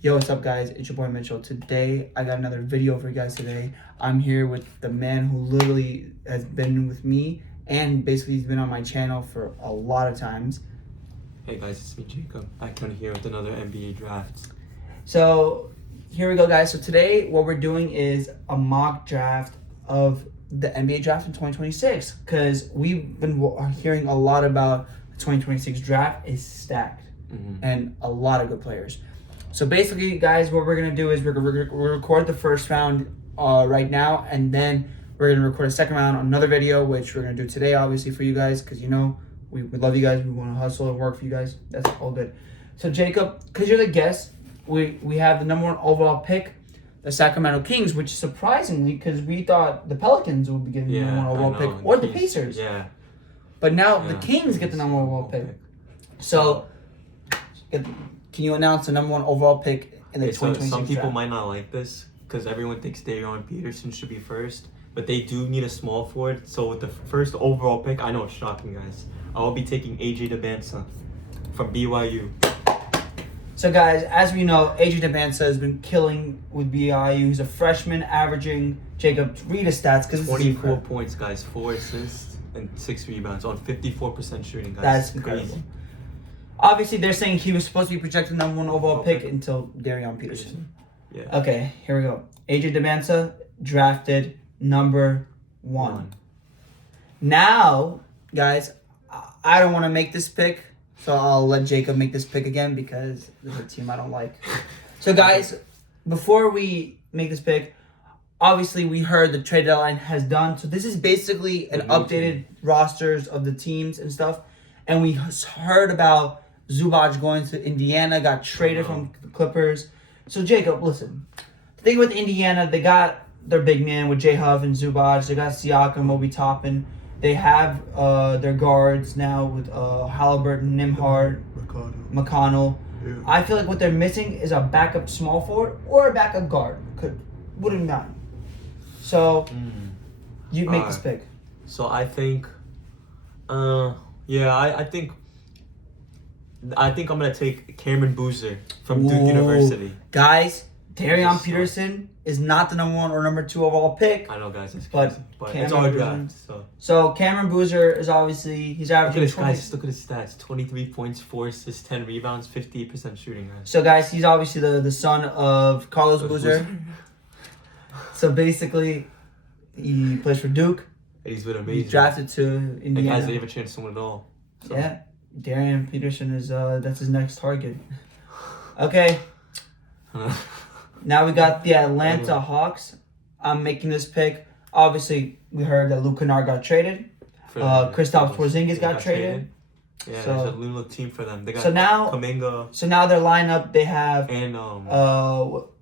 Yo, what's up, guys? It's your boy Mitchell. Today, I got another video for you guys today. I'm here with the man who literally has been with me and basically he's been on my channel for a lot of times. Hey guys, it's me, Jacob. Back on here with another NBA draft. So, here we go, guys. So today, what we're doing is a mock draft of the NBA draft in 2026 because we've been hearing a lot about the 2026 draft is stacked and a lot of good players. So basically, guys, what we're going to do is we're going to record the first round right now, and then we're going to record a second round on another video, which we're going to do today, obviously, for you guys, because, you know, we love you guys. We want to hustle and work for you guys. That's all good. So, Jacob, because you're the guest, we have the number one overall pick, the Sacramento Kings, which surprisingly, because we thought the Pelicans would be getting the number one overall pick, or the Pacers. Yeah. But now the Kings get the number one overall pick. So, can you announce the number one overall pick in the 2026 Some people draft? might not like this because everyone thinks Darion Peterson should be first, but they do need a small forward. So with the first overall pick, I know it's shocking, guys. I will be taking AJ Dybantsa from BYU. So, guys, as we know, AJ Dybantsa has been killing with BYU. He's a freshman, averaging, Jacob, read his stats because 24 points, guys, 4 assists and 6 rebounds on 54% shooting, guys. That's incredible. Crazy. Obviously, they're saying he was supposed to be projected number one overall pick until Darion Peterson. Yeah. Okay, here we go. AJ Dybantsa drafted number one. Now, guys, I don't want to make this pick, so I'll let Jacob make this pick again because there's a team I don't like. So, guys, before we make this pick, obviously we heard the trade deadline has done. So this is basically an updated rosters of the teams and stuff. And we heard about Zubac going to Indiana, got traded from the Clippers. So, Jacob, listen. The thing with Indiana, they got their big man with J. Huff and Zubac. They got Siakam, Obi Toppin. They have their guards now with Halliburton, Nimhard, McConnell. Yeah. I feel like what they're missing is a backup small forward or a backup guard. Wouldn't matter. So, you make this pick. So I think, I think I'm gonna take Cameron Boozer from Duke University. Guys, Darion Peterson is not the number one or number two overall pick. I know, guys, it's But crazy, but Cameron it's our Boozer- draft. So Cameron Boozer is obviously he's Look at averaging his 20. guys. Look at his stats: 23 points, 4 assists, 10 rebounds, 58% shooting. Guys. So guys, he's obviously the son of Carlos Boozer. So basically, he plays for Duke. And he's been amazing. He's drafted to And Indiana. guys, they have a chance to win it all. So. Yeah, Darion Peterson is that's his next target. Okay, now we got the Atlanta Hawks. I'm making this pick. Obviously, we heard that Luke Kennard got traded. Kristaps Porzingis got traded. Yeah, So- there's a little team for them. They got So now- Kuminga So now their lineup, they have and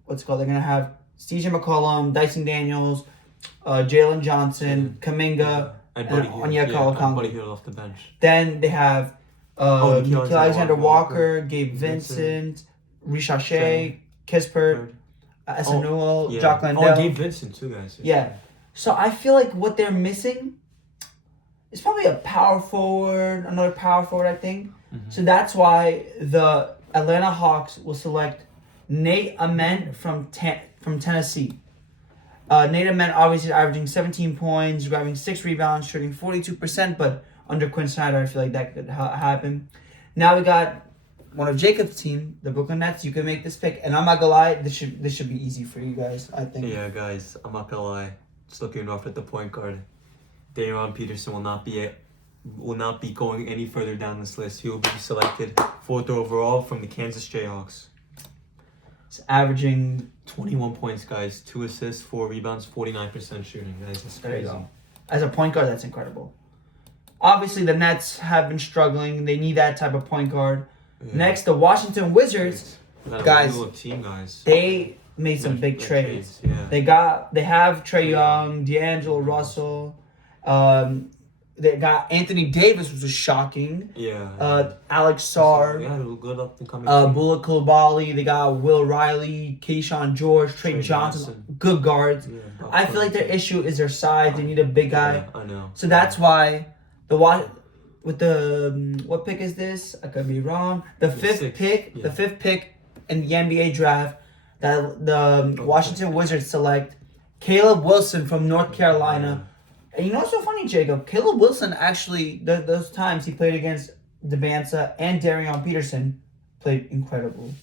what's it called? They're gonna have CJ McCollum, Dyson Daniels, Jalen Johnson, Kuminga, and and Onyeka Okongwu. Buddy Hield off the bench. Then they have Nickeil Nickeil Alexander Walker, Walker, Gabe Vincent, Ricochet, Shea, Kispert, Esanuel, Yeah. Jock Landale. Oh, Gabe Vincent too, guys. Yeah. So I feel like what they're missing is probably a power forward, another power forward, I think. So that's why the Atlanta Hawks will select Nate Ament from Tennessee. Nate Ament obviously averaging 17 points, grabbing 6 rebounds, shooting 42%, but under Quinn Snyder, I feel like that could happen. Now we got one of Jacob's team, the Brooklyn Nets. You can make this pick, and I'm not gonna lie, this should be easy for you guys, I think. Yeah, guys, I'm not gonna lie. Just looking rough at the point guard. Darion Peterson will not be going any further down this list. He will be selected 4th overall from the Kansas Jayhawks. It's averaging 21 points, guys. 2 assists, 4 rebounds, 49% shooting, guys. It's There you crazy. go. As a point guard, that's incredible. Obviously, the Nets have been struggling. They need that type of point guard. Yeah. Next, the Washington Wizards. Got a Guys, little team, guys. They made some big Their trades. Yeah. They have Trae Young, D'Angelo Russell. They got Anthony Davis, which was shocking. Yeah. Alex Sarr. Yeah, a good up and coming. Bullock Coulibaly. They got Will Riley, Keyshawn George, Trey Johnson. Good guards. Yeah, I feel like their issue is their size. They need a big guy. Yeah, I know. So that's why with the what pick is this? I could be wrong. The fifth sixth, pick. yeah. The fifth pick in the NBA draft that the Washington Wizards select Caleb Wilson from North Carolina. And you know what's so funny, Jacob? Caleb Wilson actually, those times he played against Devanza and Darion Peterson, played incredible.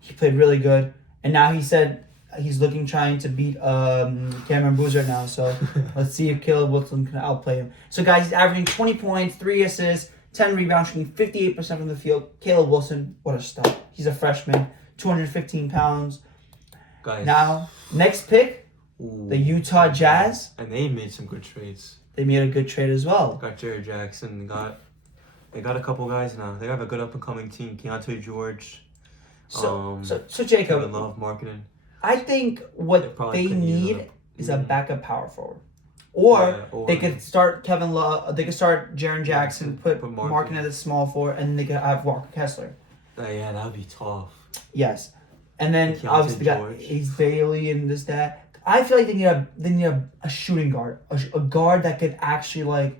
He played really good. And now he said he's trying to beat Cameron Boozer now. So let's see if Caleb Wilson can outplay him. So guys, he's averaging 20 points, 3 assists, 10 rebounds, shooting 58% from the field. Caleb Wilson, what a stud. He's a freshman, 215 pounds. Guys. Now, next pick, the Utah Jazz. And they made some good trades. They made a good trade as well. Got Jared Jackson. They got a couple guys now. They have a good up and coming team. Keontae George. So Jacob, Kevin Love marketing. I think what they need is a backup power forward, or they could start Kevin Love. They could start Jaren Jackson, put Markin at the small forward, and they could have Walker Kessler. Yeah, that would be tough. Yes, and then Keontae obviously they got Ace Bailey and this that. I feel like they need a shooting guard, a guard that could actually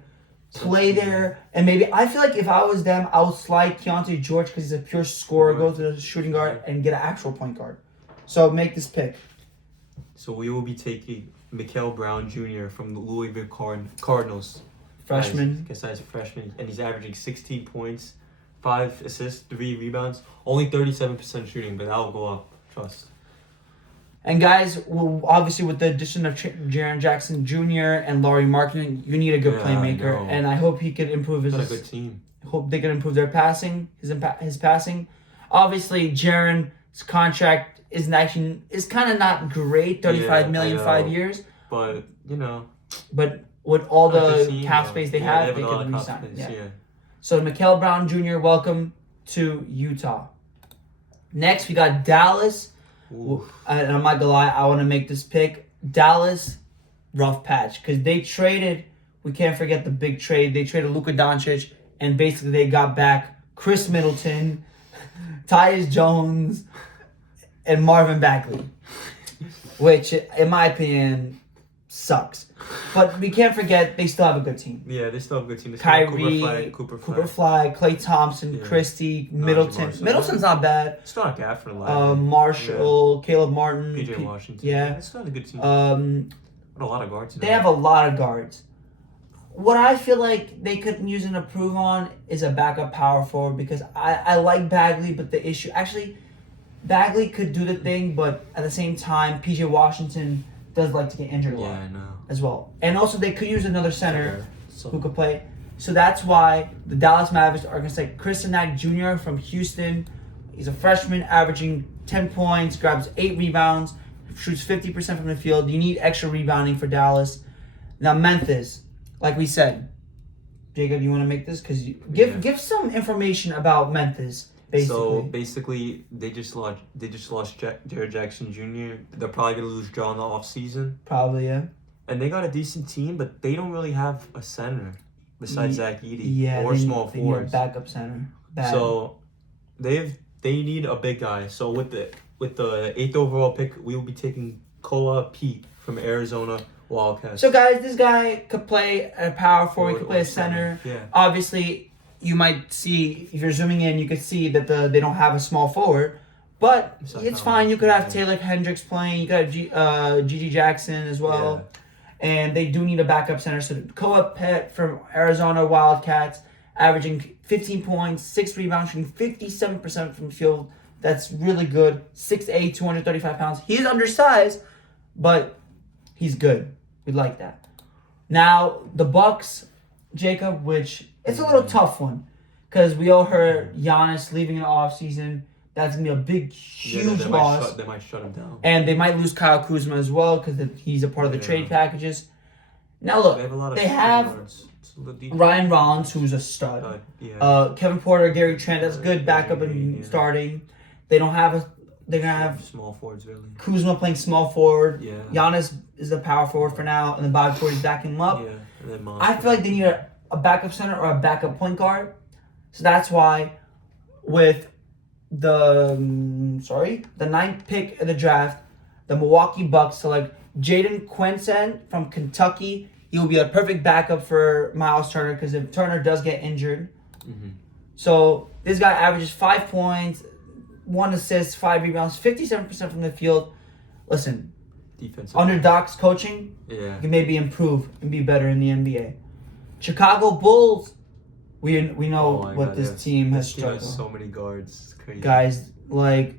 play there. And maybe I feel like if I was them, I would slide Keontae George because he's a pure scorer, go to the shooting guard and get an actual point guard. So make this pick. So we will be taking Mikael Brown Jr. from the Louisville Cardinals. Freshman. Guess that's a freshman, and he's averaging 16 points, 5 assists, 3 rebounds, only 37% shooting, but that'll go up. Trust. And guys, obviously with the addition of Jaren Jackson Jr. and Lauri Markkanen, you need a good playmaker, and I hope he could improve his. Got a good team. Hope they can improve their passing, his passing. Obviously, Jaren's contract is kind of not great, $35 million 5 years. But But with all the cap space they have, they can resign. Yeah. So Mikael Brown Jr., welcome to Utah. Next, we got Dallas. And I'm not gonna lie, I want to make this pick. Dallas, rough patch, because they traded. We can't forget the big trade. They traded Luka Doncic, and basically they got back Chris Middleton, Tyus Jones, and Marvin Bagley, which, in my opinion, sucks. But we can't forget they still have a good team. Yeah, they still have a good team. Kyrie, Cooper Flag, Klay Thompson, Christie, Middleton. Middleton's not bad. It's not bad for the Marshall, Caleb Martin. PJ Washington. Yeah. It's not a good team. A lot of guards. They have a lot of guards. What I feel like they could use and improve on is a backup power forward, because I like Bagley, but the issue... Actually, Bagley could do the thing, but at the same time, PJ Washington does like to get injured a lot. Yeah, I know. As well. And also they could use another center who could play. So that's why the Dallas Mavericks are going to take Chris Knack Jr. from Houston. He's a freshman averaging 10 points, grabs 8 rebounds, shoots 50% from the field. You need extra rebounding for Dallas. Now Memphis, like we said. Jacob, you want to make this? Because give some information about Memphis. Basically. So basically, they just lost Jared Jackson Jr. They're probably gonna lose Jaw in the offseason. Probably, yeah. And they got a decent team, but they don't really have a center besides Zach Edey or small forwards. They need a backup center. So they need a big guy. So with the 8th overall pick, we will be taking Koa Pete from Arizona Wildcats. So guys, this guy could play a power forward. He could play a center. Yeah. Obviously, you might see, if you're zooming in, you could see that they don't have a small forward, but it's fine. You could have Taylor Hendricks playing. You could have Gigi Jackson as well, and they do need a backup center. So Koa Pet from Arizona Wildcats, averaging 15 points, 6 rebounds, shooting 57% from the field. That's really good. 6'8", 235 pounds. He's undersized, but he's good. We like that. Now the Bucks, Jacob, which it's a little tough one, because we all heard Giannis leaving in the offseason. That's going to be a big, huge loss. They might shut him down. And they might lose Kyle Kuzma as well, because he's a part of the trade packages. Now look, they have Ryan Rollins, who's a stud. Kevin Porter, Gary Trent, that's good backup and starting. They're going to have small forwards, really. Kuzma playing small forward. Yeah. Giannis is the power forward for now, and then Bobby Portis backing him up. Yeah. And then I feel like they need a backup center or a backup point guard. So that's why with the 9th pick of the draft, the Milwaukee Bucks select Jaden Quinson from Kentucky. He will be a perfect backup for Miles Turner, because if Turner does get injured. So this guy averages 5 points, 1 assist, 5 rebounds, 57% from the field. Listen, Defensive. under Doc's coaching, Yeah. he can maybe improve and be better in the NBA. Chicago Bulls, we know Oh my what God, this yes. team has This team struggled. has so many guards. It's crazy. Guys, like,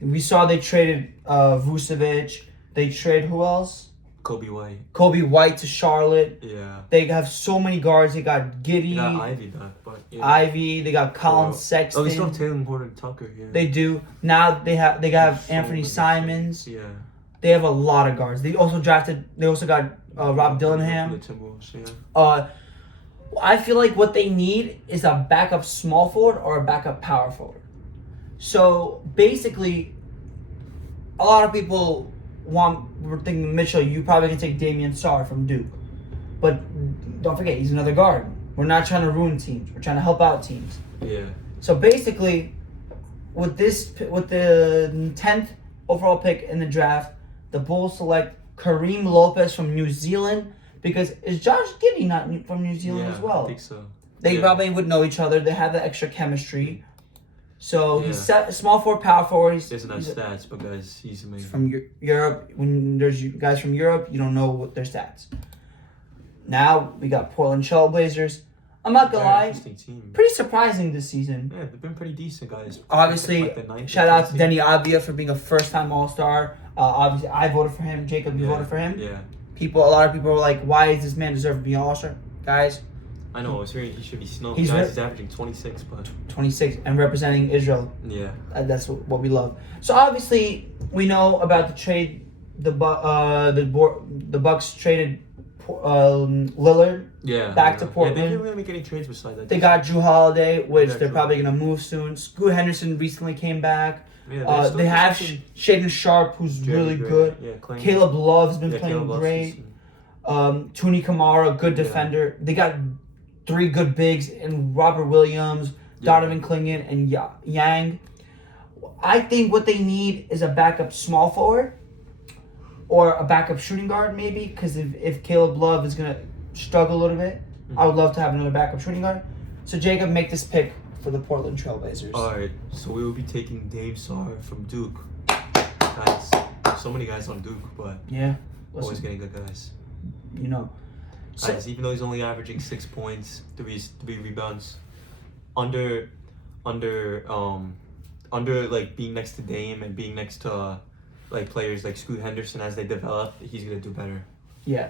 we saw they traded Vucevic. They trade who else? Kobe White. Kobe White to Charlotte. Yeah. They have so many guards. They got Giddy, They got Ivy back, but yeah. Ivy. They got Colin Oh, Sexton. they still have Taylor Horton Tucker here. They do. Now they have So Anthony many Simons. guards. Yeah. They have a lot of guards. They also got Rob Dillingham. The Timberwolves, yeah. I feel like what they need is a backup small forward or a backup power forward. So basically, a lot of people we're thinking, Mitchell, you probably can take Damian Sarr from Duke. But don't forget, he's another guard. We're not trying to ruin teams. We're trying to help out teams. Yeah. So basically, with the 10th overall pick in the draft, the Bulls select Kareem Lopez from New Zealand, because is Josh Giddey not from New Zealand Yeah, as well? I think so. They Yeah. probably would know each other. They have the extra chemistry. So he's Yeah. small forward, power forward. He doesn't have stats, but guys, he's amazing. From Europe. When there's guys from Europe, you don't know what their stats. Now we got Portland Trailblazers. I'm not gonna Very lie, interesting team. pretty surprising this season. Yeah, they've been pretty decent, guys. Obviously, Like the ninth shout or out to 10th seed. Denny Avdia for being a first-time All-Star. Obviously, I voted for him. Jacob, you Yeah. voted for him. Yeah. A lot of people were like, "Why does this man deserve to be an All-Star?" Guys, I know, it's very, he should be snubbed. He's He's averaging 26, but 26 and representing Israel. yeah. That's what we love. So obviously, we know about the trade. The Bucks traded Lillard. Yeah. Back I to know. Portland. Yeah, they didn't really make any trades beside that. They got Drew Holiday, which got they're Drew. probably gonna move soon. Scoot Henderson recently came back. Yeah, They have Shaden Sharp, who's really good. Yeah, Clayton. Caleb Love's been playing Caleb Love's great. decent. Tuni Kamara, good Yeah. defender. They got 3 good bigs in Robert Williams, Yeah. Donovan Clingan, and Yang. I think what they need is a backup small forward or a backup shooting guard, maybe, because if Caleb Love is going to struggle a little bit, I would love to have another backup shooting guard. So, Jacob, make this pick for the Portland Trailblazers. Alright, so we will be taking Dame Sarr from Duke. Guys, so many guys on Duke, but Yeah, always listen, getting good guys. you know. So, Guys, even though he's only averaging 6 points, three rebounds, under like being next to Dame and being next to like players like Scoot Henderson as they develop, he's gonna do better. yeah.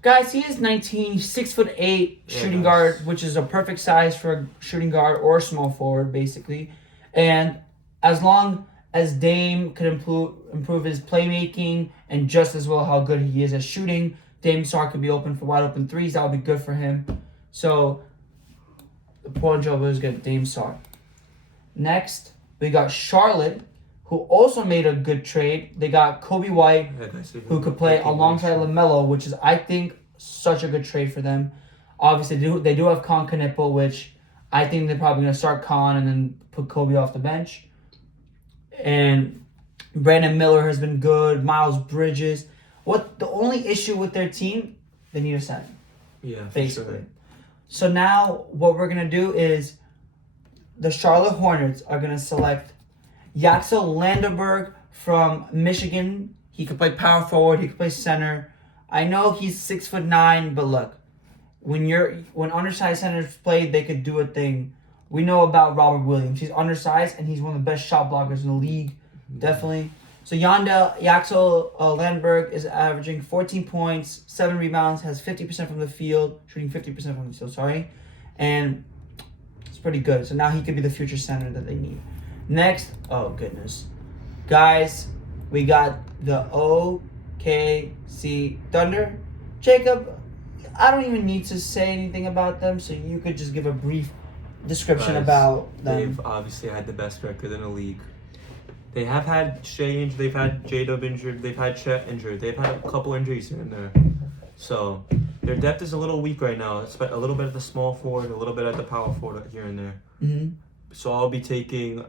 Guys, he is 19, 6'8" Yeah, shooting guys. guard, which is a perfect size for a shooting guard or small forward, basically. And as long as Dame could improve his playmaking and just as well how good he is at shooting, Dame Sarr could be open for wide open threes. That would be good for him. So the Portland Trailblazers get Dame Sarr. Next, we got Charlotte, who also made a good trade. They got Kobe White, Yeah, guys, who could play alongside LaMelo, which is, I think, such a good trade for them. Obviously, they do have Con Knipple, which I think they're probably going to start Con and then put Kobe off the bench. And Brandon Miller has been good. Miles Bridges. The only issue with their team, they need a center, Yeah, for basically. sure. So now what we're going to do is the Charlotte Hornets are going to select Yaxel Landerberg from Michigan. He could play power forward. He could play center. I know he's 6'9", but look, when undersized centers play, they could do a thing. We know about Robert Williams. He's undersized and he's one of the best shot blockers in the league, definitely. So Yaxel Landberg is averaging 14 points, 7 rebounds, has 50% from the field, shooting 50% from the field. Sorry, and it's pretty good. So now he could be the future center that they need. Next, oh goodness, guys, we got the OKC Thunder. Jacob, I don't even need to say anything about them, so you could just give a brief description Guys, about them. They've obviously had the best record in the league. They have had Shea injured, they've had J-Dub injured, they've had Chet injured, they've had a couple injuries here and there. So their depth is a little weak right now. It's a little bit at the small forward, a little bit at the power forward here and there. Mm-hmm. So I'll be taking,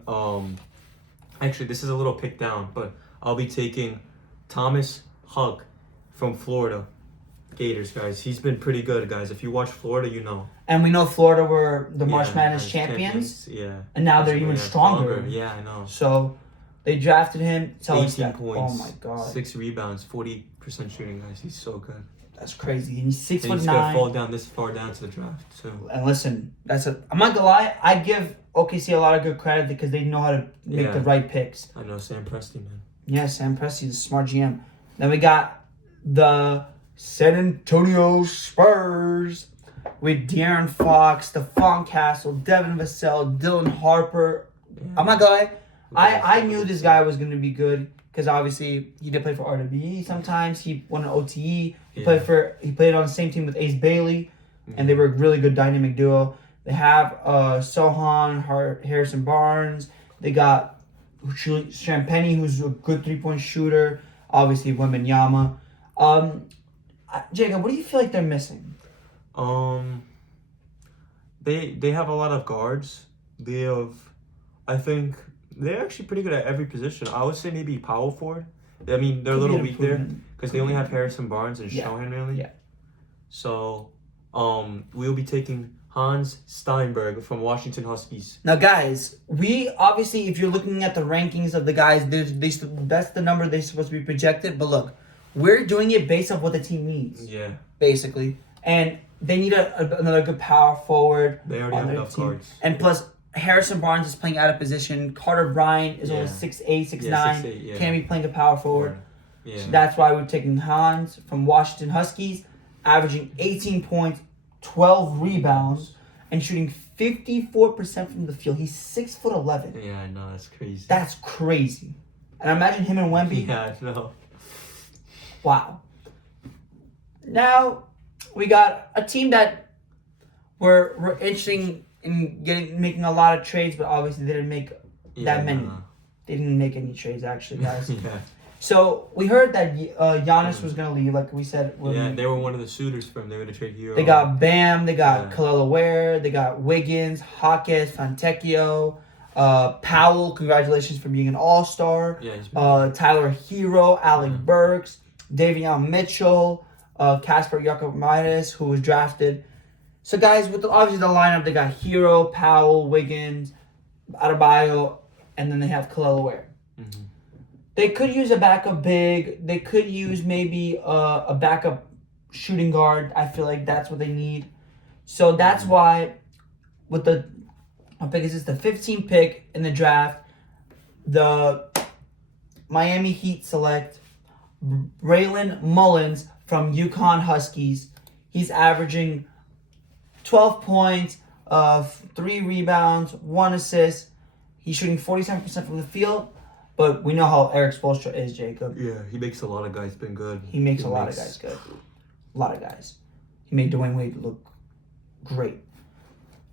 actually this is a little pick down, but I'll be taking Thomas Hug from Florida. Gators, guys. He's been pretty good, guys. If you watch Florida, you know. And we know Florida were the March Yeah, Madness as champions, Yeah. and now they're Yeah, even stronger. Yeah, I know. So they drafted him. Tell us 18 that. points. Oh my god, 6 rebounds, 40% shooting, guys. He's so good. that's crazy. And he's 6'9". And he's gonna fall down this far down to the draft too. And listen, I'm not gonna lie. I give OKC a lot of good credit because they know how to make the right picks. I know Sam Presti, man. Yeah, Sam Presti's a smart GM. Then we got the San Antonio Spurs with De'Aaron Fox, Stephon Castle, Devin Vassell, Dylan Harper. Yeah. I'm not gonna lie. I knew this guy was gonna be good because obviously he did play for RWE sometimes. He won an OTE. He played on the same team with Ace Bailey, and they were a really good dynamic duo. They have Sohan, Harrison Barnes. They got Champagny, who's a good 3-point shooter. Obviously, Wembanyama. Jacob, what do you feel like they're missing? They have a lot of guards. I think they're actually pretty good at every position. I would say maybe power forward. I mean, they're a little weak there because they only have Harrison Barnes and Shohan really. Yeah. So, we'll be taking Hans Steinberg from Washington Huskies. Now, guys, we obviously, if you're looking at the rankings of the guys, that's the number they're supposed to be projected. But look, we're doing it based on what the team needs. Yeah. Basically, and they need another good power forward. They already have enough guards. And plus, Harrison Barnes is playing out of position. Carter Bryant is only 6'8", 6'9". 6'8", Can't be playing a power forward. Yeah. So that's why we're taking Hans from Washington Huskies, averaging 18 points, 12 rebounds, and shooting 54% from the field. He's 6'11". Yeah, I know, that's crazy. That's crazy. And imagine him and Wemby. Yeah, I know. Wow. Now we got a team that we're interesting in making a lot of trades, but obviously they didn't make that many. They didn't make any trades actually, guys. Yeah. So we heard that Giannis was gonna leave, like we said. Yeah, they were one of the suitors for him. They were to trade Hero. They got Bam, they got Kel'el Ware, they got Wiggins, Hawkins, Fontecchio, Powell. Congratulations for being an All-Star. Yeah, Tyler Hero, Alec Burks, Davion Mitchell, Casper Yakomides, who was drafted. So guys, with obviously the lineup, they got Hero, Powell, Wiggins, Adebayo, and then they have Kel'el Ware. Mm-hmm. They could use a backup big. They could use maybe a backup shooting guard. I feel like that's what they need. So that's why with the, what pick is this? The 15th pick in the draft, the Miami Heat select Braylon Mullins from UConn Huskies. He's averaging 12 points, 3 rebounds, 1 assist. He's shooting 47% from the field. But we know how Eric Spoelstra is, Jacob. Yeah, he makes a lot of guys been good. He makes a lot of guys good. A lot of guys. He made Dwayne Wade look great.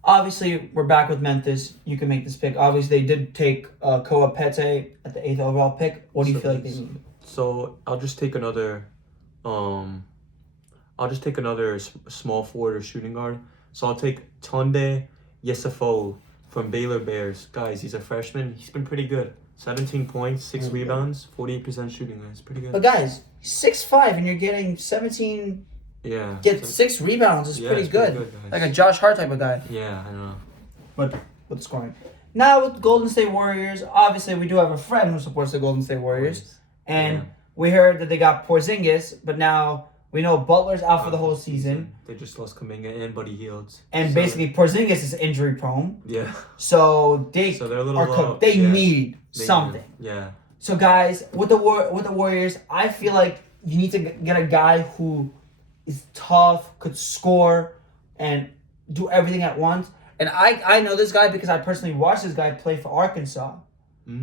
Obviously, we're back with Memphis. You can make this pick. Obviously, they did take Koa Pete at the 8th overall pick. What do you feel like they need? So I'll just take another small forward or shooting guard. So I'll take Tunde Yesafo from Baylor Bears. Guys, he's a freshman. He's been pretty good. 17 points, 6 rebounds, 48% shooting. That's pretty good. But guys, 6'5", and you're getting 17. Yeah. Get 6 rebounds is pretty good. Like a Josh Hart type of guy. Yeah, I know. But with scoring. Now with Golden State Warriors, obviously we do have a friend who supports the Golden State Warriors. And we heard that they got Porzingis, but now we know Butler's out for the whole season. They just lost Kuminga and Buddy Hield. And basically Porzingis is injury prone. Yeah. So they're a little low. They need something. Yeah. So guys, with the Warriors, I feel like you need to get a guy who is tough, could score, and do everything at once. And I know this guy because I personally watched this guy play for Arkansas.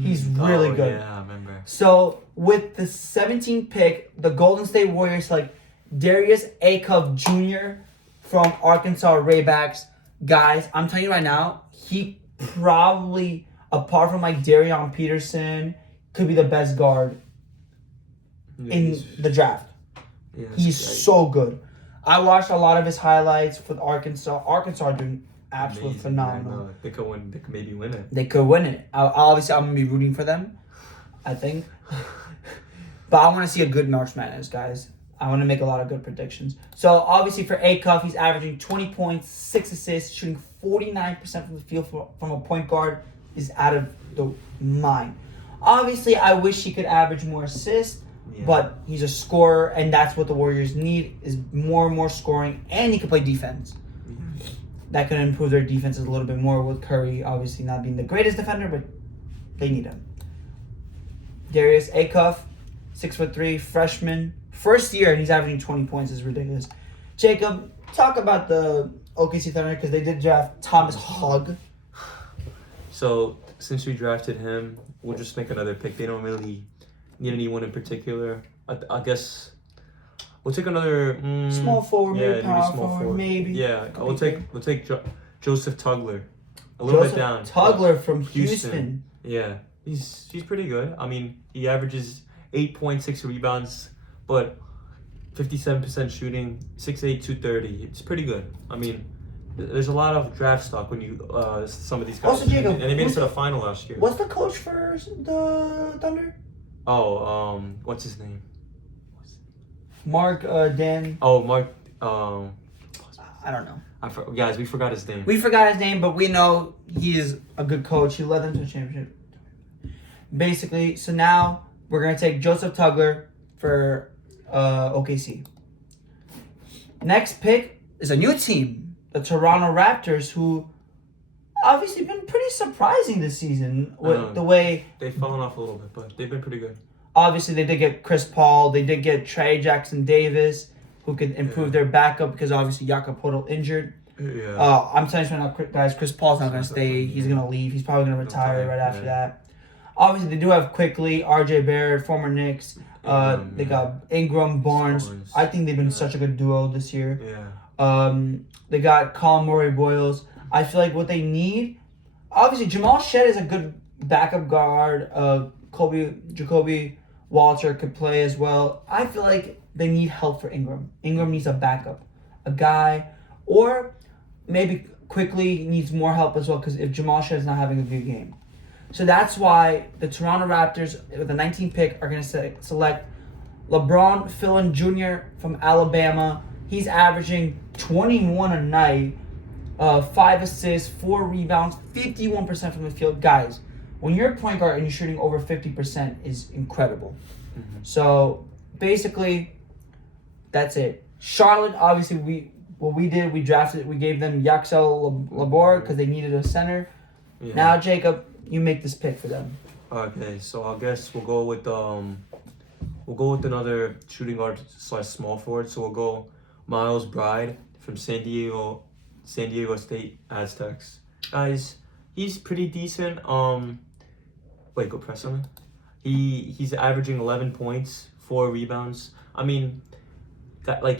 He's really good. Yeah, I remember. So with the 17th pick, the Golden State Warriors select Darius Akov Jr. from Arkansas Raybacks. Guys, I'm telling you right now, he probably, apart from like Darion Peterson, could be the best guard in the draft. Yeah, he's so good. I watched a lot of his highlights for Arkansas. Arkansas are doing absolutely phenomenal. They could win. They could maybe win it. They could win it. Obviously, I'm gonna be rooting for them. I think, but I want to see a good March Madness, guys. I want to make a lot of good predictions. So obviously for Acuff, he's averaging 20 points, 6 assists, shooting 49% from the field from a point guard. Is out of the mind. Obviously, I wish he could average more assists, but he's a scorer, and that's what the Warriors need is more and more scoring, and he can play defense. That can improve their defenses a little bit more with Curry obviously not being the greatest defender, but they need him. Darius Acuff, 6'3", freshman. First year, and he's averaging 20 points is ridiculous. Jacob, talk about the OKC Thunder because they did draft Thomas Hogg. So, since we drafted him, we'll just make another pick. They don't really need anyone in particular. I guess we'll take another small forward, maybe small power forward. forward, maybe. Yeah, we'll take Joseph Tugler, a little bit down. Tugler from Houston. Yeah, he's pretty good. I mean, he averages 8.6 rebounds, but 57% shooting, 6'8", 230. It's pretty good. I mean, there's a lot of draft stock when you some of these guys. Also, Jacob, and they made it to the final last year. What's the coach for the Thunder? Oh, what's his name? Mark Dan. Oh, Mark. I don't know. Guys, we forgot his name. We forgot his name, but we know he is a good coach. He led them to a championship. Basically, so now we're gonna take Joseph Tugler for OKC. Next pick is a new team. The Toronto Raptors, who obviously been pretty surprising this season with the way they've fallen off a little bit, but they've been pretty good. Obviously, they did get Chris Paul. They did get Trey Jackson-Davis, who could improve their backup because obviously Jakob Poeltl injured. Yeah. I'm telling you right now, guys, Chris Paul's not going to stay. He's going to leave. He's probably going to retire right after that. Obviously, they do have quickly RJ Barrett, former Knicks. They got Ingram, Barnes. I think they've been such a good duo this year. Yeah. They got Colin Murray Boyles. I feel like what they need, obviously Jamal Shed is a good backup guard. Jacoby Walter could play as well. I feel like they need help for Ingram. Ingram needs a backup, a guy, or maybe quickly needs more help as well because if Jamal Shed is not having a good game. So that's why the Toronto Raptors with the 19th pick are going to select LeBron Philin Jr. from Alabama. He's averaging 21 a night, 5 assists, 4 rebounds, 51% from the field. Guys, when you're a point guard and you're shooting over 50% is incredible. Mm-hmm. So basically, that's it. Charlotte, obviously, we gave them Yaxel Labor because they needed a center. Yeah. Now, Jacob, you make this pick for them. Okay, so I guess we'll go with another shooting guard / small forward. So we'll go Miles Bride from San Diego State Aztecs. Guys, he's pretty decent. Wait, go press on it. He's averaging 11 points, 4 rebounds. I mean,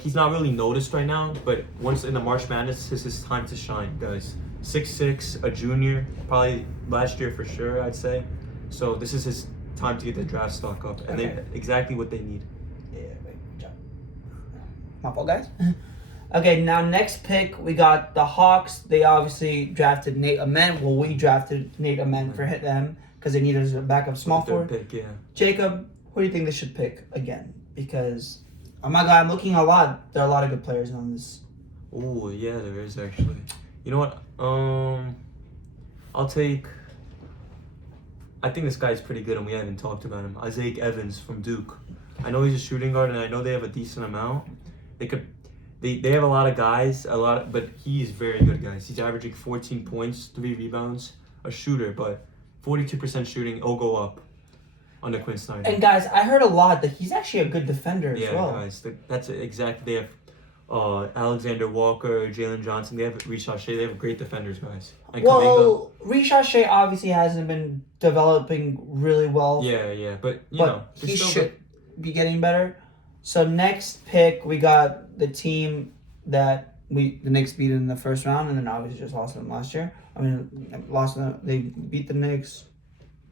he's not really noticed right now, but once in the March Madness, this is his time to shine, guys. 6'6", a junior, probably last year for sure, I'd say. So this is his time to get the draft stock up, and they exactly what they need. Yeah, good job. My fault, guys. Okay, now next pick, we got the Hawks. They obviously drafted Nate Amen. Well, we drafted Nate Amen for them because they needed a backup small forward. Pick, yeah. Jacob, who do you think they should pick again? Because, oh my God, I'm looking a lot. There are a lot of good players on this. Oh, yeah, there is actually. You know what? I'll take... I think this guy's pretty good, and we haven't talked about him. Isaac Evans from Duke. I know he's a shooting guard, and I know they have a decent amount. They have a lot of guys, but he is very good, guys. He's averaging 14 points, 3 rebounds, a shooter, but 42% shooting. He'll go up under Quinn Snyder. And guys, I heard a lot that he's actually a good defender as well. Yeah, guys, that's exactly. They have Alexander Walker, Jalen Johnson. They have Rishon Shea. They have great defenders, guys. And well, Rishon Shea obviously hasn't been developing really well. Yeah, but he should be getting better. So next pick, we got the team that the Knicks beat in the first round, and then obviously just lost them last year. They beat the Knicks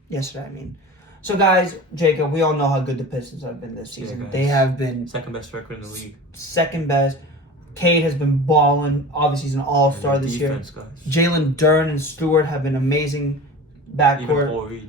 yesterday. So guys, Jacob, we all know how good the Pistons have been this season. Yeah, they have been second best record in the league. Second best. Cade has been balling. Obviously, he's an all-star this year. Guys. Jalen Duren and Stewart have been amazing backcourt. Even Paul Reed,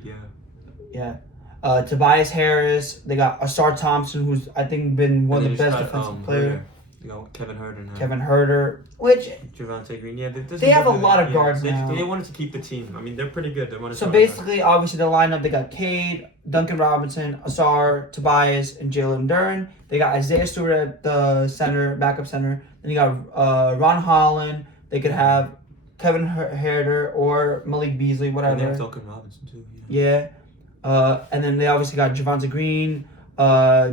yeah. Tobias Harris. They got Asar Thompson, who's I think been one And of the they best just got, defensive players. Herter. You know, Kevin Herter now. Kevin Herter, which Javante Green. Yeah, They have a lot of guards they, now. They wanted to keep the team. I mean, they're pretty good. They wanted so to basically, obviously, the lineup they got Cade, Duncan Robinson, Asar, Tobias, and Jalen Duren. They got Isaiah Stewart at the center, backup center. Then you got Ron Holland. They could have Kevin Herter or Malik Beasley, And whatever. they have Duncan Robinson too. Yeah. Yeah. And then they obviously got Javante Green,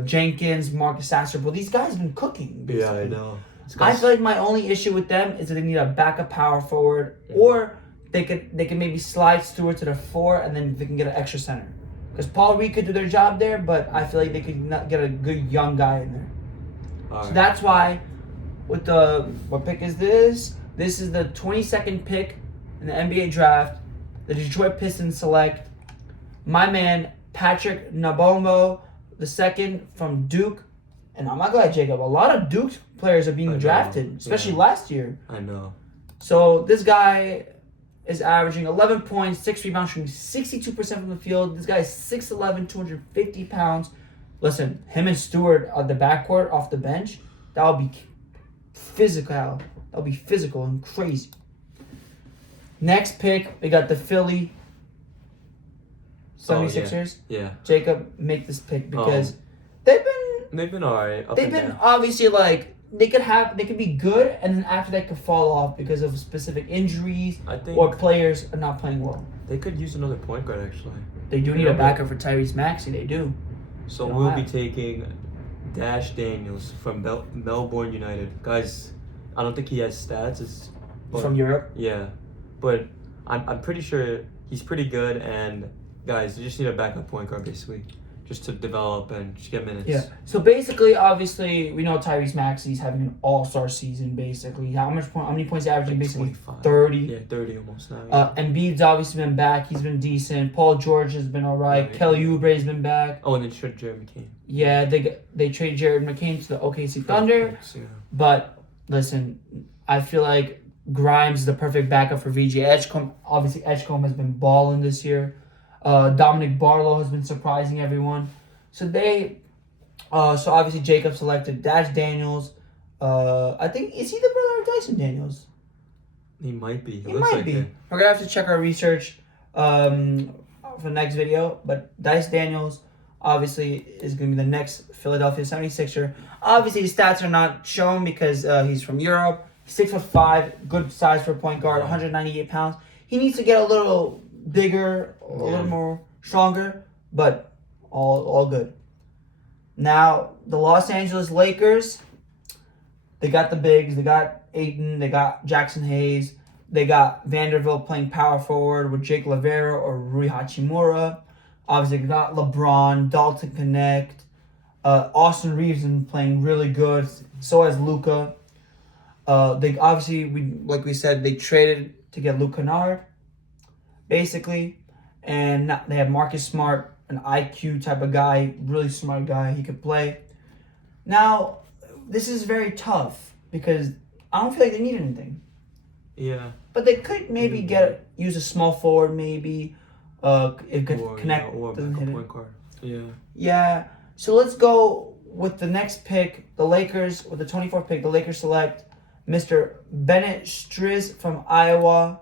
Jenkins, Marcus Sasser. But these guys have been cooking. Basically. Yeah, I know. I feel like my only issue with them is that they need a backup power forward, or they could maybe slide Stewart to the 4 and then they can get an extra center. Because Paul Reed could do their job there, but I feel like they could not get a good young guy in there. So that's why, with what pick is this? This is the 22nd pick in the NBA draft. The Detroit Pistons select my man Patrick Nabombo, the second from Duke. And I'm not gonna lie, Jacob, a lot of Duke players are being drafted, especially last year. I know. So this guy is averaging 11 points, 6 rebounds, shooting 62% from the field. This guy is 6'11", 250 pounds. Listen, him and Stewart at the backcourt off the bench, that would be physical. That would be physical and crazy. Next pick, we got the Philly 76ers. Yeah. Jacob, make this pick because they've been alright. They've been obviously like they could be good, and then after that could fall off because of specific injuries I think or players are not playing well. they could use another point guard actually. They do need a backup for Tyrese Maxey. They do. So They we'll don't be have- taking Dash Daniels from Melbourne United. Guys, I don't think he has stats. From Europe. Yeah, but I'm pretty sure he's pretty good. And guys, you just need a backup point guard basically, just to develop and just get minutes. Yeah. So basically, obviously, we know Tyrese Maxey's having an all-star season. Basically, how many points is he averaging? Like Basically, 25. 30. Yeah, 30 almost now. Embiid's obviously been back. He's been decent. Paul George has been all right. Yeah, Kelly Oubre's been back. Oh, and then should Jared McCain. Yeah, they traded Jared McCain to the OKC Thunder. Yeah. But listen, I feel like Grimes is the perfect backup for VJ Edgecombe. Obviously, Edgecombe has been balling this year. Dominic Barlow has been surprising everyone. So so obviously Jacob selected Dash Daniels. I think, is he the brother of Dyson Daniels? He might be. He might be. it. We're gonna have to check our research for the next video. But Dice Daniels obviously is gonna be the next Philadelphia 76er. Obviously his stats are not shown because he's from Europe. 6'5", good size for a point guard, 198 pounds. He needs to get a little bigger, a little more stronger, but all good. Now the Los Angeles Lakers, they got the bigs, they got Ayton, they got Jackson Hayes, they got Vanderbilt playing power forward with Jake Lavera or Rui Hachimura. Obviously they got LeBron, Dalton Connect, Austin Reeves is playing really good. So has Luka. They obviously like we said, they traded to get Luke Kennard, basically, and now they have Marcus Smart, an IQ type of guy, really smart guy. He could play. Now, this is very tough because I don't feel like they need anything, Yeah. but they could maybe use a small forward, maybe. It could connect. Or a doesn't backup hit it. point guard. Yeah. Yeah. So let's go with the next pick. The Lakers, with the 24th pick, the Lakers select Mr. Bennett Striz from Iowa.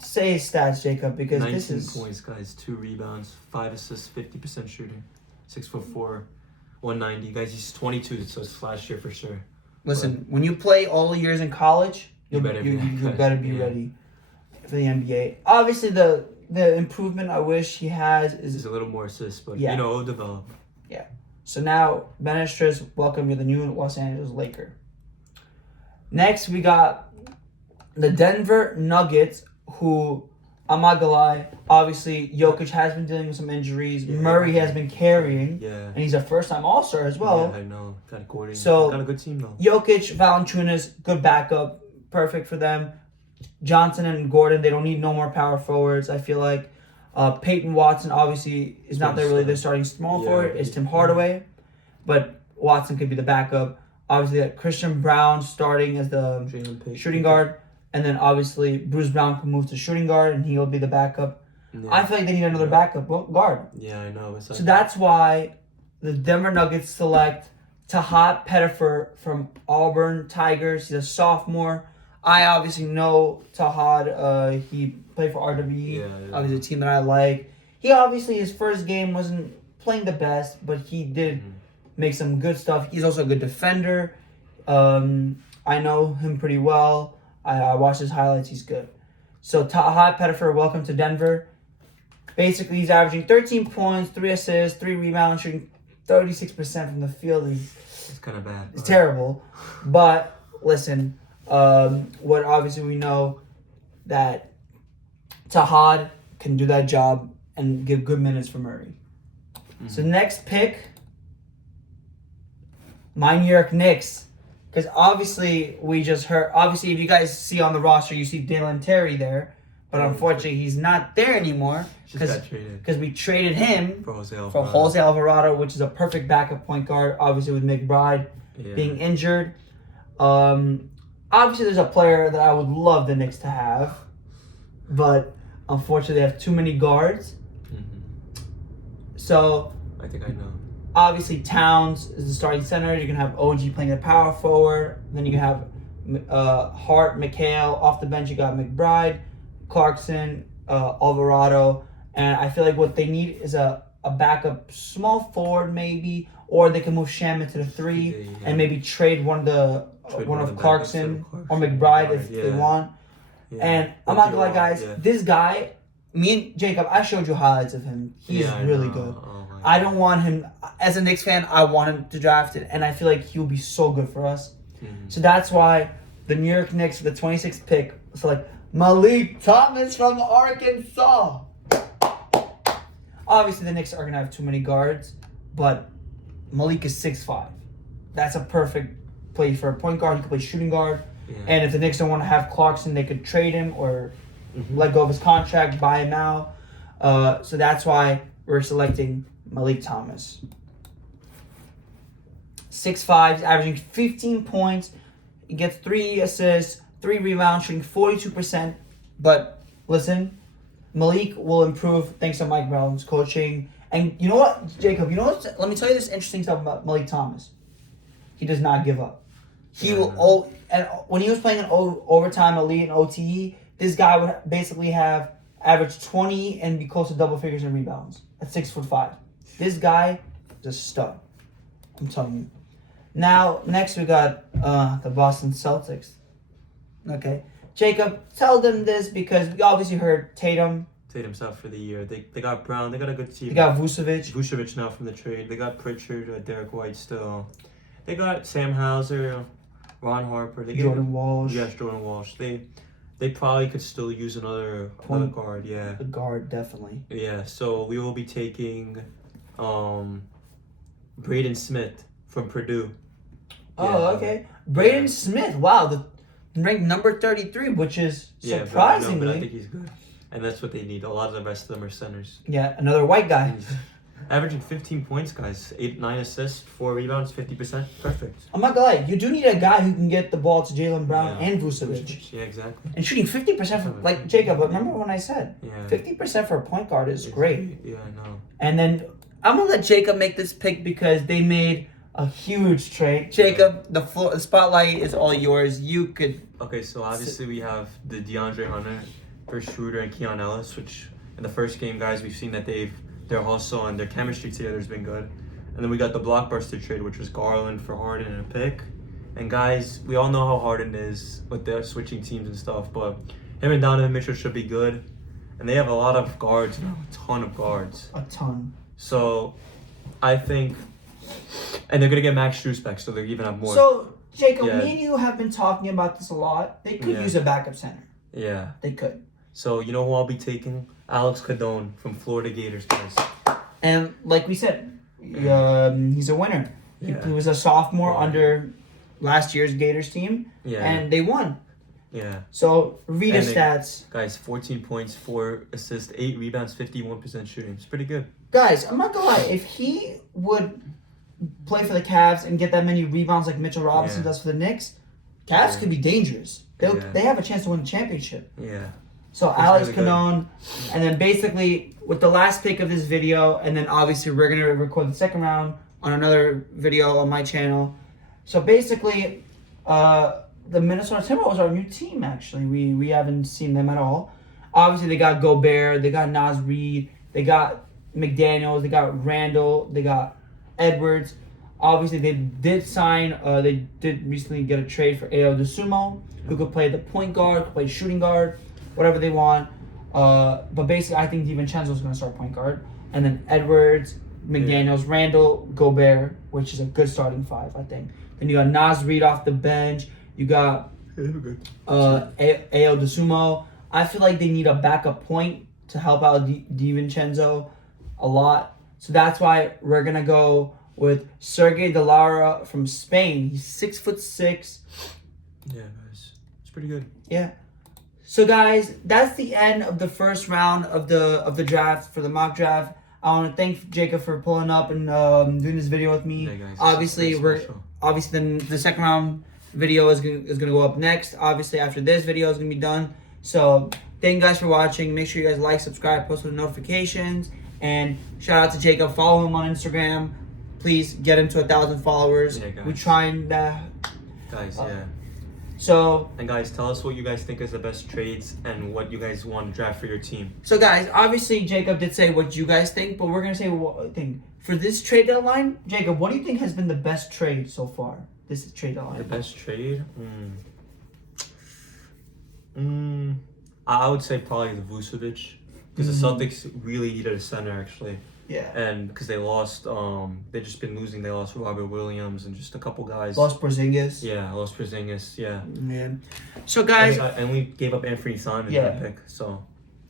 Say his stats, Jacob, because 19 this is... points, guys. 2 rebounds, 5 assists, 50% shooting, 6'4", 190. Guys, he's 22, so it's last year for sure. Listen, when you play all years in college, you better be Yeah. ready for the NBA. Obviously, the improvement I wish he has He's is... a little more assists, but Yeah. it'll develop. So now, Bennett Striz, welcome you, the new Los Angeles Laker. Next, we got the Denver Nuggets, who, I'm not gonna lie, obviously, Jokic has been dealing with some injuries. Yeah. Murray has been carrying, Yeah. and he's a first-time All-Star as well. Yeah, I know. Got Gordon. So- got a good team though. Jokic, Valanciunas, good backup, perfect for them. Johnson and Gordon, they don't need no more power forwards, I feel like. Peyton Watson, obviously, is not Good really their start. starting small Yeah. forward. It's Tim Hardaway, but Watson could be the backup. Obviously, that Christian Brown starting as the Jalen Payton. shooting guard, and then obviously Bruce Brown can move to shooting guard, and he'll be the backup. Yeah. I feel like they need another backup guard. Yeah, I know. It's like, So that's why the Denver Nuggets select Tahat Pettifer from Auburn Tigers. He's a sophomore. I obviously know Tahad. He played for RWE. Yeah. Obviously, a team that I like. He obviously, his first game wasn't playing the best, but he did make some good stuff. He's also a good defender. I know him pretty well. I watched his highlights. He's good. So Tahad Pettifer, welcome to Denver. Basically, he's averaging 13 points, 3 assists, 3 rebounds, shooting 36% from the field. It's kind of bad. It's terrible. But listen, what obviously we know that Tahad can do that job and give good minutes for Murray. So next pick, my New York Knicks. Because obviously we just heard, obviously if you guys see on the roster, you see Dalen Terry there. But unfortunately he's not there anymore because we traded him for Jose Alvarado, which is a perfect backup point guard, obviously with McBride being injured. Obviously there's a player that I would love the Knicks to have, but unfortunately they have too many guards. So I think I know. Obviously Towns is the starting center. You can have OG playing the power forward. Then you can have Hart, McHale. Off the bench you got McBride, Clarkson, Alvarado. And I feel like what they need is a backup small forward maybe, or they can move Shaman to the 3 and maybe trade one of Clarkson or McBride if they want. And I'm not gonna lie, guys, this guy, me and Jacob, I showed you highlights of him. He's really good. I don't want him, as a Knicks fan, I want him to draft it, and I feel like he'll be so good for us. So that's why the New York Knicks, the 26th pick, select Malik Thomas from Arkansas. Obviously, the Knicks are going to have too many guards, but Malik is 6'5". That's a perfect play for a point guard. He can play shooting guard. And if the Knicks don't want to have Clarkson, they could trade him or let go of his contract, buy him out. So that's why we're selecting Malik Thomas. 6'5", he's averaging 15 points. He gets 3 assists, 3 rebounds, shooting 42%. But listen, Malik will improve thanks to Mike Brown's coaching. And you know what, Jacob? You know what? Let me tell you this interesting stuff about Malik Thomas. He does not give up. He will. And when he was playing in overtime, elite, and OTE, this guy would basically have average 20 and be close to double figures in rebounds at 6'5". This guy is a stud. I'm telling you. Now, next we got the Boston Celtics. Okay. Jacob, tell them this because we obviously heard Tatum's out for the year. They got Brown. They got a good team. They got Vucevic. Vucevic now from the trade. They got Pritchard, Derek White still. They got Sam Hauser, Ron Harper. Jordan Walsh. Yes, Jordan Walsh. They probably could still use another guard. Yeah. A guard, definitely. Yeah. So we will be taking Braden Smith from Purdue. Oh, okay. Braden Smith. Wow, ranked number 33, which is surprisingly. But I think he's good. And that's what they need. A lot of the rest of them are centers. Yeah, another white guy. Averaging 15 points, guys. 9 assists, 4 rebounds, 50%. Perfect. I'm not gonna lie. You do need a guy who can get the ball to Jaylen Brown and Vucevic. Yeah, exactly. And shooting 50% from, like Jacob, but remember when I said 50% for a point guard is great. Yeah, I know. And then I'm gonna let Jacob make this pick because they made a huge trade. Jacob, the spotlight is all yours. You could. Okay, so obviously we have the DeAndre Hunter, Chris Schroeder, and Keon Ellis, which in the first game, guys, we've seen that their hustle and their chemistry together has been good. And then we got the blockbuster trade, which was Garland for Harden and a pick. And guys, we all know how Harden is with their switching teams and stuff, but him and Donovan Mitchell should be good. And they have a lot of guards now, a ton of guards. A ton. So I think, and they're going to get Max Strus back, so they're even have more. So, Jacob, me and you have been talking about this a lot. They could use a backup center. Yeah. They could. So, you know who I'll be taking? Alex Cadone from Florida Gators, guys. And like we said, he's a winner. He was a sophomore under last year's Gators team, and they won. Yeah. So, read his stats. Guys, 14 points, 4 assists, 8 rebounds, 51% shooting. It's pretty good. Guys, I'm not going to lie. If he would play for the Cavs and get that many rebounds like Mitchell Robinson does for the Knicks, Cavs could be dangerous. They have a chance to win the championship. Yeah. So Alex really good. Candone, and then basically with the last pick of this video, and then obviously we're gonna record the second round on another video on my channel. So basically, the Minnesota Timberwolves are a new team. Actually, we haven't seen them at all. Obviously, they got Gobert, they got Naz Reid, they got McDaniels, they got Randall, they got Edwards. Obviously, they did sign. They did recently get a trade for Ayo DeSumo, who could play the point guard, could play shooting guard, whatever they want. But basically, I think DiVincenzo is going to start point guard, and then Edwards, McDaniels, Randall, Gobert, which is a good starting five, I think. Then you got Naz Reid off the bench. You got Ayo DeSumo. I feel like they need a backup point to help out DiVincenzo a lot. So that's why we're gonna go with Sergey Delara from Spain. He's 6'6". Yeah, nice. It's pretty good. Yeah. So guys, that's the end of the first round of the draft for the mock draft. I want to thank Jacob for pulling up and doing this video with me. Yeah, guys, Obviously, it's special. then the second round video is gonna go up next. Obviously, after this video is gonna be done. So thank you guys for watching. Make sure you guys like, subscribe, post the notifications, and shout out to Jacob. Follow him on Instagram. Please get him to 1,000 followers. Yeah, guys. We're trying that. Guys, yeah. So And guys, tell us what you guys think is the best trades and what you guys want to draft for your team. guys, obviously Jacob did say what you guys think, but we're gonna say what we think for this trade deadline. Jacob, what do you think has been the best trade so far? This trade The deadline. best trade? I would say probably the Vucevic. Because the Celtics really needed a center, actually. Yeah. And because they lost, they've just been losing. They lost Robert Williams and just a couple guys. Lost Porzingis. Yeah, lost Porzingis, yeah. Yeah. So guys, And we gave up Anthony Simon Yeah. that pick, so.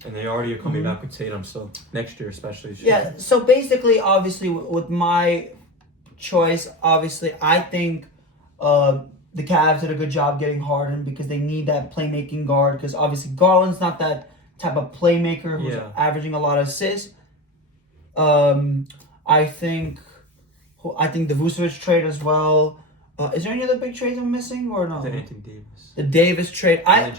And they already are coming back with Tatum, so next year especially. yeah. So basically, obviously, with my choice, obviously, I think the Cavs did a good job getting Harden because they need that playmaking guard. Because obviously, Garland's not that type of playmaker who's Yeah. averaging a lot of assists. I think the Vucevic trade as well. Is there any other big trades I'm missing or no? The Anthony Davis. The Davis trade. Jaren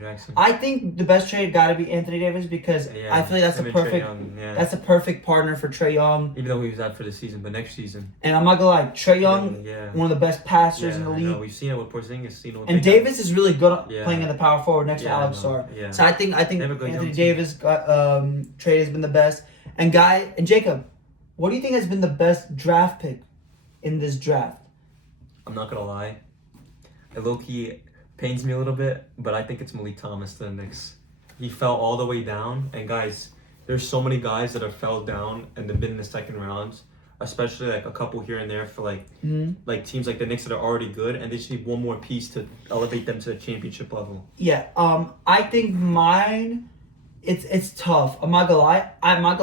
Jackson. I think the best trade got to be Anthony Davis because Yeah, I feel like that's him a and Trae perfect. Young, yeah. That's a perfect partner for Trae Young. Even though he was out for the season, but next season. And I'm not gonna lie, Trae Young, Yeah. one of the best passers Yeah, in the I league. know. We've seen it with Porzingis. Seen it with And Big Davis is really good at Yeah. playing in the power forward next to Yeah, I Alex know. Sarr. Yeah. So I think They have a good Anthony young Davis trade has been the best. And Jacob, what do you think has been the best draft pick in this draft? I'm not gonna lie. It low-key pains me a little bit, but I think it's Malik Thomas to the Knicks. He fell all the way down, and guys, there's so many guys that have fell down and they've been in the second rounds, especially like a couple here and there for like teams like the Knicks that are already good, and they just need one more piece to elevate them to the championship level. Yeah, I think mine, it's tough. I'm not gonna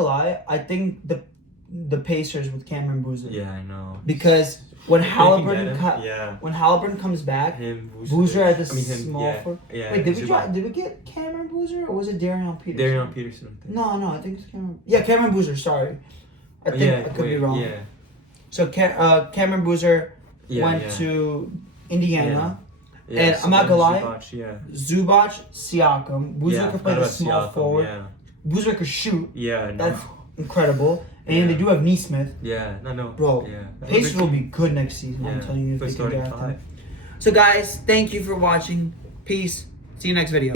lie. I think the Pacers with Cameron Boozer. Yeah, I know. Because when If they can Halliburton get him, when Halliburton comes back, him, Boozer at the him, small forward. Yeah. Wait, did Zubac. we get Cameron Boozer or was it Darion Peterson? Darion Peterson, I think. No, I think it's Cameron. Yeah, Cameron Boozer. Sorry, I think I could be wrong. Yeah. So Cameron Boozer Yeah, went yeah. to Indiana. Yeah, And I'm not gonna lie, Zubac, yeah. Zubac, Siakam. Boozer Yeah, could play forgot the about small Siakam, forward. Yeah, Boozer could shoot. yeah, no. That's incredible. And Yeah. they do have Neesmith. Yeah, no. Bro, Yeah. Pacers will be good next season. I'm Yeah, telling you if good they can starting draft five. them. So guys, thank you for watching. Peace. See you next video.